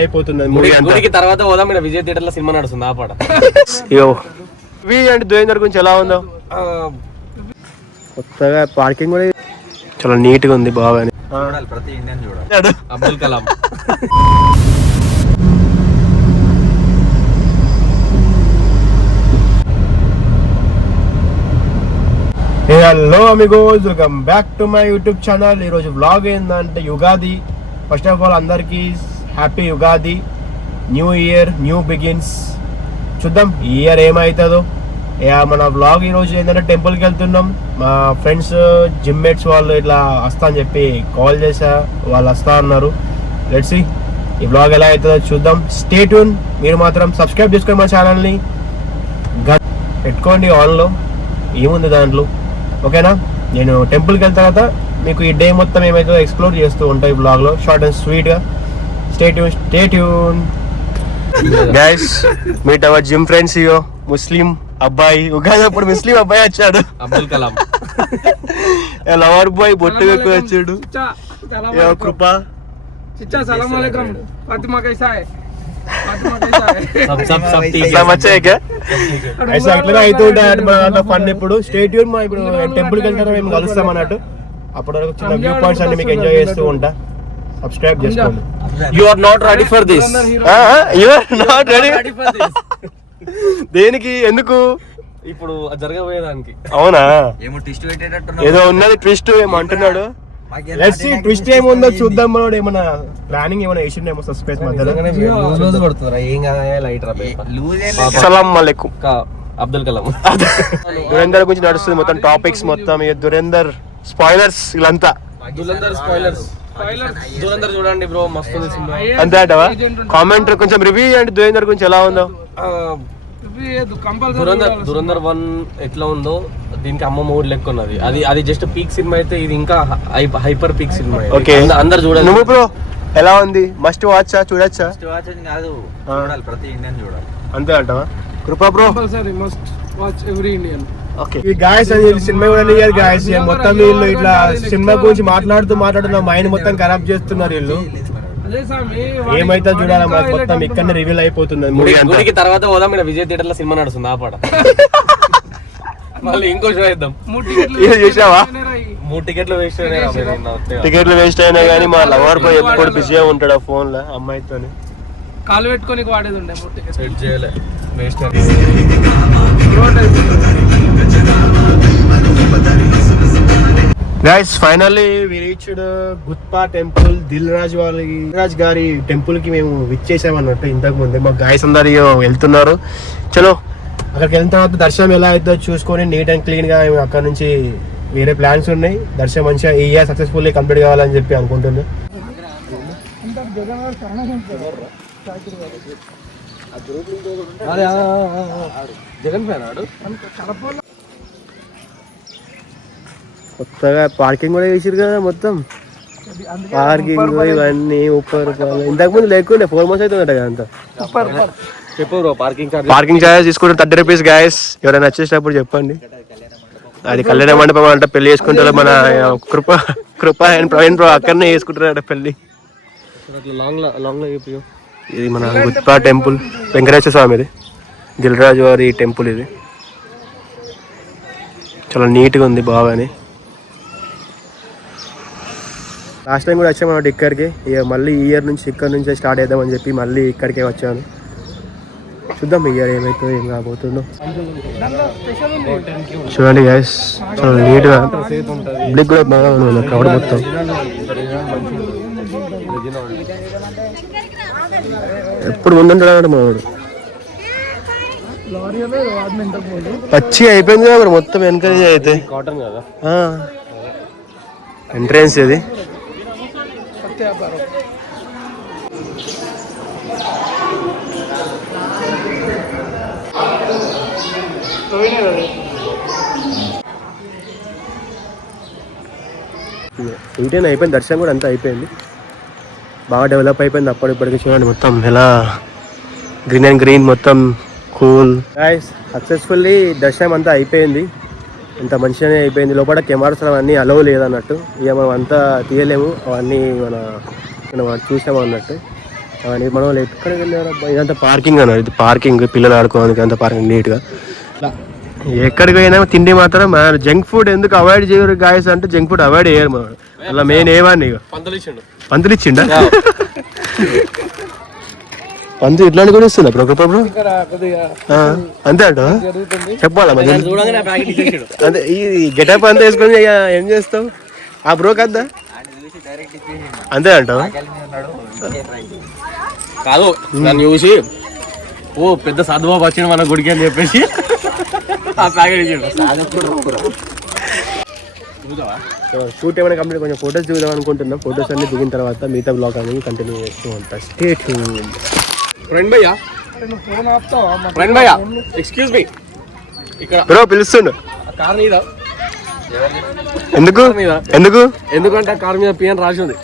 అయిపోతుంది తర్వాత పోదాం. ఇక్కడ విజయ్ థియేటర్ లో సినిమా నడుస్తుంది ఆ పాట. అంటే దురేందర్ గురించి ఎలా ఉందో కొత్తగా పార్కింగ్ కూడా చాలా నీట్ గా ఉంది. బాగా ప్రతి ఇండియన్ చూడాలి. Abdul Kalam. Hello amigos, welcome back to my YouTube channel. ఈరోజు వ్లాగ్ ఏంటంటే యుగాది. ఫస్ట్ ఆఫ్ ఆల్ అందరికీ happy Ugadi, new year, new begins. చూద్దాం ఈ ఇయర్ ఏమవుతుందో. మన వ్లాగ్ ఈరోజు ఏంటంటే టెంపుల్కి వెళ్తున్నాం. మా ఫ్రెండ్స్ జిమ్ మేట్స్ వాళ్ళు ఇట్లా వస్తా అని చెప్పి కాల్ చేశా, వాళ్ళు వస్తా అన్నారు. లెట్స్ సీ ఈ వ్లాగ్ ఎలా అవుతుందో చూద్దాం. Stay tune. మీరు మాత్రం సబ్స్క్రైబ్ చేసుకోండి మా ఛానల్ని, పెట్టుకోండి ఆన్లో, ఏముంది దాంట్లో. ఓకేనా? నేను టెంపుల్కి వెళ్ళిన తర్వాత మీకు ఈ డే మొత్తం ఏమైతే ఎక్స్ప్లోర్ చేస్తూ ఉంటాయి బ్లాగ్లో, షార్ట్ అండ్ స్వీట్గా. Stay tuned guys. Meet our gym friends. ఇయో ముస్లిం అబ్బాయి, ఉగాది అప్పుడు ముస్లిం అబ్బాయి వచ్చాడు, అబ్దుల్ కలాం. లవర్ బాయ్ బొట్టు ఎక్కువ వచ్చాడు. కృప ఫన్. ఇప్పుడు స్టేట్ యూన్. ఇప్పుడు టెంపుల్కి వెళ్తారా మేము కలుస్తాం అన్నట్టు. అప్పటి వరకు చిన్న వ్యూ పాయింట్స్ అన్ని మీకు ఎంజాయ్ చేస్తూ ఉంటా. సబ్స్క్రైబ్ చేసుకోండి. You are not ready for this. You are not ready for this. దేనికి? ఎందుకు? ఇప్పుడు జరగబోయేదానికి. అవునా? ఏదో ఉన్నది ట్విస్ట్ ఏమో అంటున్నాడు. ట్విస్ట్ ఏముందో చూద్దాం. మనోడు ఏమన్నా ప్లానింగ్ ఏమైనా వేసిండేమో సస్పెన్స్ మధ్యలో. అస్సలాం వాలేకుం. అబ్దుల్ కలాం. దురేందర్ గురించి నడుస్తుంది మొత్తం టాపిక్స్ మొత్తం. దురేందర్ స్పాయిలర్స్ ఇలాంతా. దురేందర్ చూడండి బ్రో, మస్తు సినిమా. అంతే అంటవా? కామెంట్ కొంచెం రివ్యూ చేయండి దురేందర్ గురించి ఎలా ఉందో. దురంధర్ 1 ఎట్లా ఉందో దీనికి అమ్మ మూడు లెక్క ఉన్నది. అది జస్ట్ పీక్ సినిమా అయితే ఇది ఇంకా హైపర్ పీక్ సినిమా. ఓకే, అందరు చూడాలి. నువ్వు బ్రో ఎలా ఉంది? మస్ట్ వాచ్ చూడొచ్చా? ప్రతి ఇండియన్ చూడాలి. అంతే అంటవా? కృపా bro must watch every Indian. Okay guys, అది సినిమా కూడా లేదు గాయ్స్. మొత్తం వీళ్ళు ఇట్లా సినిమా గురించి మాట్లాడుతూ నా మైండ్ మొత్తం ఖరాబ్ చేస్తున్నారు వీళ్ళు. ఏమైతే చూడాలి మాకు మొత్తం ఇక్కడ రివీల్ అయిపోతుంది. తర్వాత పోదాం. ఇక్కడ విజయ్ థియేటర్ లో సినిమా నడుస్తుంది ఆ పాట. మళ్ళీ ఇంకో షో వేద్దాం. చూసావా? 3 టికెట్లు వేస్ట్ అయినాయి. టికెట్లు వేస్ట్ అయినా కానీ మా లవర్ బాయ్ ఎప్పుడు బిజీగా ఉంటాడు ఆ ఫోన్ లో అమ్మాయితో. కాలు పెట్టుకొని వాడేది ఉండే. Guys finally we reached Guthpa temple. Dil Raj గారి టెంపుల్ కి మేము విచ్చేసాం అన్నట్టు ఇంతకు ముందే. మా గాయస్ అందరు వెళ్తున్నారు. చలో అక్కడికి వెళ్ళిన తర్వాత దర్శనం ఎలా అవుతుందో చూసుకొని నీట్ అండ్ క్లీన్ గా అక్కడ నుంచి వేరే ప్లాన్స్ ఉన్నాయి. దర్శనం మంచిగా ఈ ఇయర్ సక్సెస్ఫుల్లీ కంప్లీట్ కావాలని చెప్పి అనుకుంటున్నాం. జగన్ ఫ్యాన్ ఆడు. కొత్తగా పార్కింగ్ కూడా వేసారు కదా మొత్తం. పార్కింగ్ ఇవన్నీ 30 రూపాయలు. ఇంతకు ముందు లేకుండే 4 months అవుతుందట కదా అంతా. చెప్పు బ్రో. పార్కింగ్ చార్జెస్ తీసుకుంటే 30 rupees గాయస్. ఎవరైనా వచ్చేటప్పుడు చెప్పండి. అది కళ్యాణ మండపం అంటే పెళ్లి చేసుకుంటారు మన కృప అండ్ ప్రవీణ్ బ్రో అక్కడనే చేసుకుంటారట పెళ్లి. ఇది మన గుత్పా టెంపుల్, వెంకటేశ్వర స్వామిది, దిల్ రాజు వారి టెంపుల్. ఇది చాలా నీట్గా ఉంది బాగానే. లాస్ట్ టైం కూడా వచ్చాము అన్నమాట ఇక్కడికి. ఇక మళ్ళీ ఈ ఇయర్ నుంచి ఇక్కడ నుంచే స్టార్ట్ చేద్దామని చెప్పి మళ్ళీ ఇక్కడికే వచ్చాను. చూద్దాం ఈ ఇయర్ ఏమైతుందో ఏం కాబోతుందో. చూడండి గైస్, చాలా నీట్గా. పబ్లిక్ కూడా బాగా ఉంది, క్రౌడ్ మొత్తం. ఎప్పుడు ముందుంటాడు మనోడు. పచ్చి అయిపోయింది కదా మరి మొత్తం ఎన్కరేజ్ అయితే. కాటన్ కదా ఎంట్రెన్స్ ఇది. ఇంటేనా అయిపోయింది. దర్శనం కూడా అంతా అయిపోయింది, బాగా డెవలప్ అయిపోయింది. అప్పటికి చూడండి మొత్తం ఎలా గ్రీన్ అండ్ గ్రీన్ మొత్తం కూల్. గైస్ సక్సెస్ఫుల్లీ దర్శనం అంతా అయిపోయింది. ఇంత మంచిగానే అయిపోయింది. లోపల కెమెరాస్ అవన్నీ అలవ్ లేదన్నట్టు. ఇక మనం అంతా తీయలేము, అవన్నీ మనం చూసాము అన్నట్టు. మన వాళ్ళు ఎక్కడికి వెళ్ళారు? ఇదంతా పార్కింగ్ అన్నారు. ఇది పార్కింగ్, పిల్లలు ఆడుకోవడానికి అంత పార్కింగ్ నీట్గా. ఎక్కడికి పోయినా తిండి మాత్రం జంక్ ఫుడ్ ఎందుకు అవాయిడ్ చేయరు గాయస్ అంటే జంక్ ఫుడ్ అవాయిడ్ చేయరు మన అలా మెయిన్ ఏవాడిని పంతులు ఇచ్చిండా? పంతులు ఇట్లాంటి కూడా ఇస్తుందా బ్రో? అంతే అంట చెప్పాలా మరి? అంటే ఈ గెటప్ అంతా వేసుకొని ఏం చేస్తావు ఆ బ్రో కద్దా? అంతే అంటావు? కాదు నన్ను చూసి ఓ పెద్ద సాధుబాబు వచ్చిండు మన గుడికి అని చెప్పేసి ఆ ప్యాకెట్ షూట్ ఏమైనా కంప్లీట్ కొంచెం ఫొటోస్ దిగుదాం అనుకుంటున్నాం. ఫొటోస్ అన్ని దిగిన తర్వాత మిగతా బ్లాగ్ అనేది కంటిన్యూ చేస్తూ ఉంటా. Stay tuned. ఫ్రెండ్ భయ్యా ఎక్స్క్యూజ్ మీ, ఇక్కడ బ్రో పిలుస్తుండు. కార్ మీద ఎందుకు ఎందుకంటే కార్ మీద పిఎన్ రాసి ఉంది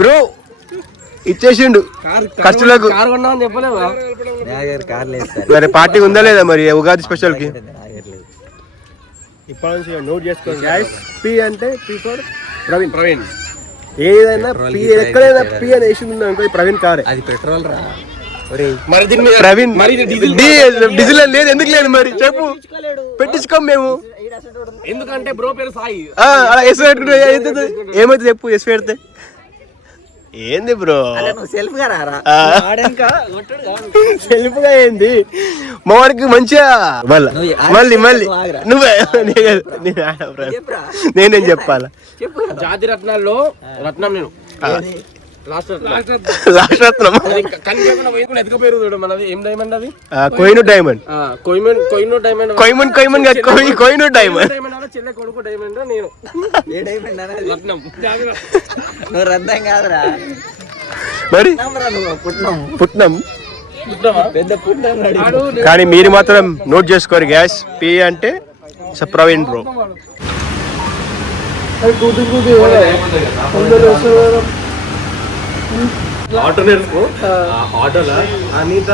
బ్రో. ఇచ్చేసిండు ఖర్చులకు. కార్ కొన్నా అని చెప్పలేవా? మరి పార్టీ ఉందా లేదా మరి ఉగాది స్పెషల్ కి? ఇప్పటి నుంచి నోట్ చేసుకోండి గైస్. పి అంటే పి ఫర్ ప్రవీణ్. ఏదైనా పి ఎక్కడైనా పి అని వేసింది అనుకో ప్రవీణ్ కారే. అది పెట్రోల్ రా మరి ప్రవీణ్. డీజిల్ లేదు ఎందుకు లేదు మరి చెప్పు, పెట్టించుకోం మేము. ఎందుకంటే బ్రో పేరు సాయి. అలా ఎస్ పెట్టుకుంటే ఏమైతే చెప్పు, ఎస్ పెడితే ఏంది బ్రో? సెల్ఫ్ గా ఏంది మా వాడికి మంచిగా మళ్ళీ నువ్వే నేనేం చెప్పాలా? జాతి రత్నాల్లో రత్నం నేను లాస్ట్ రత్నం ఎదుకపోయారు మనది. ఏం డైమండ్ అది? కోహినూర్ డైమండ్. కోహినూర్ డైమండ్ చెల్లె కొడుకు డైమండ్. నేను రత్నం మరి పుట్నం. కానీ మీరు మాత్రం నోట్ చేసుకోరు గ్యాస్. పి అంటే ప్రవీణ్ బ్రో. ఆటో నేర్చుకో. ఆటోలో అనిత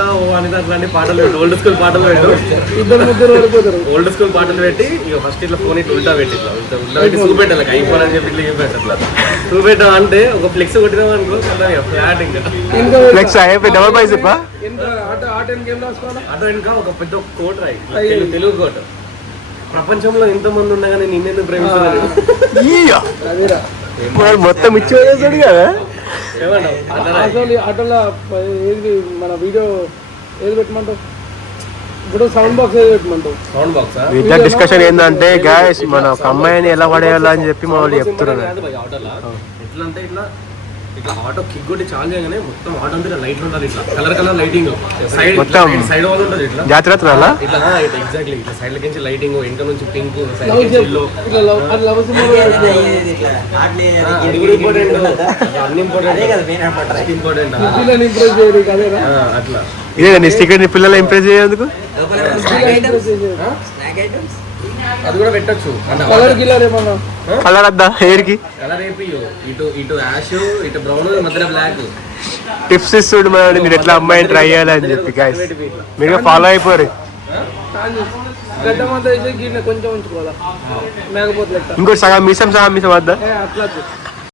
అట్లాంటి పాటలు పెట్టు, ఓల్డ్ స్కూల్ పాటలు పెట్టు. ఓల్డ్ స్కూల్ పాటలు పెట్టి ఇక ఫస్ట్ ఇట్లా ఫోన్ ఇట్లా ఉల్టా పెట్టి ఉల్టా పెట్టి చూపెట్టాలి. ఐఫోన్ అని చెప్పి ఇట్లా ఏం పెట్టట్లా. చూపెట్టాం అంటే ఒక ఫ్లెక్స్ కొట్టినాం అనుకో ఫ్లాట్. ఇంకా ఫ్లెక్స్ డబల్ బై చెప్పా. ఆటో ఇంకా ఒక పెద్ద కోట్ రాయి, తెలుగు కోట. ప్రపంచంలో ఎంత మంది ఉండగానే నిన్నెందుకు ప్రేమిస్తున్నారు? మొత్తం ఇచ్చి కదా. ఆటోలో ఏది మన వీడియో ఏది పెట్టమంటావు? ఇప్పుడు సౌండ్ బాక్స్ ఏది పెట్టమంటావు? సౌండ్ బాక్స్ వీటిలో డిస్కషన్ ఏంటంటే గాయస్ మన ఒక అమ్మాయిని ఎలా పడేయాలా అని చెప్పి మా వాళ్ళు చెప్తున్నారు. ఎట్లా అంటే ఇట్లా ఇట్లా ఆటో కిక్ కొట్టి చాలు చేయగానే మొత్తం ఆటో అంతా లైట్లు ఉంటారు. ఇట్లా కలర్ లైటింగ్ సైడ్ సైడ్ వాళ్ళు ఉంటుంది. ఇట్లా జాతరలా ఇట్లా ఎగ్జాక్ట్లీ ఇట్లా సైడ్ నుంచి లైటింగ్, వెనక నుంచి పింక్, అట్లా. ఇదే స్టిక్కర్ పిల్లలు ఇంప్రెస్ చేయేందుకు అది కూడా పెట్టచ్చు. కలర్ వద్దా హెయిర్ కి? కలర్ ఇటు యాష్, ఇటు బ్రౌన్, మధ్యలో బ్లాక్. టిప్స్ ఇస్తుండు మరి మీరు ఎట్లా అమ్మాయిని ట్రై చేయాలని చెప్పి గాయస్. మీరు ఫాలో అయిపోరు. కొంచెం ఉంచుకోవాలా, ఇంకోటి సగం మిసం వద్దా?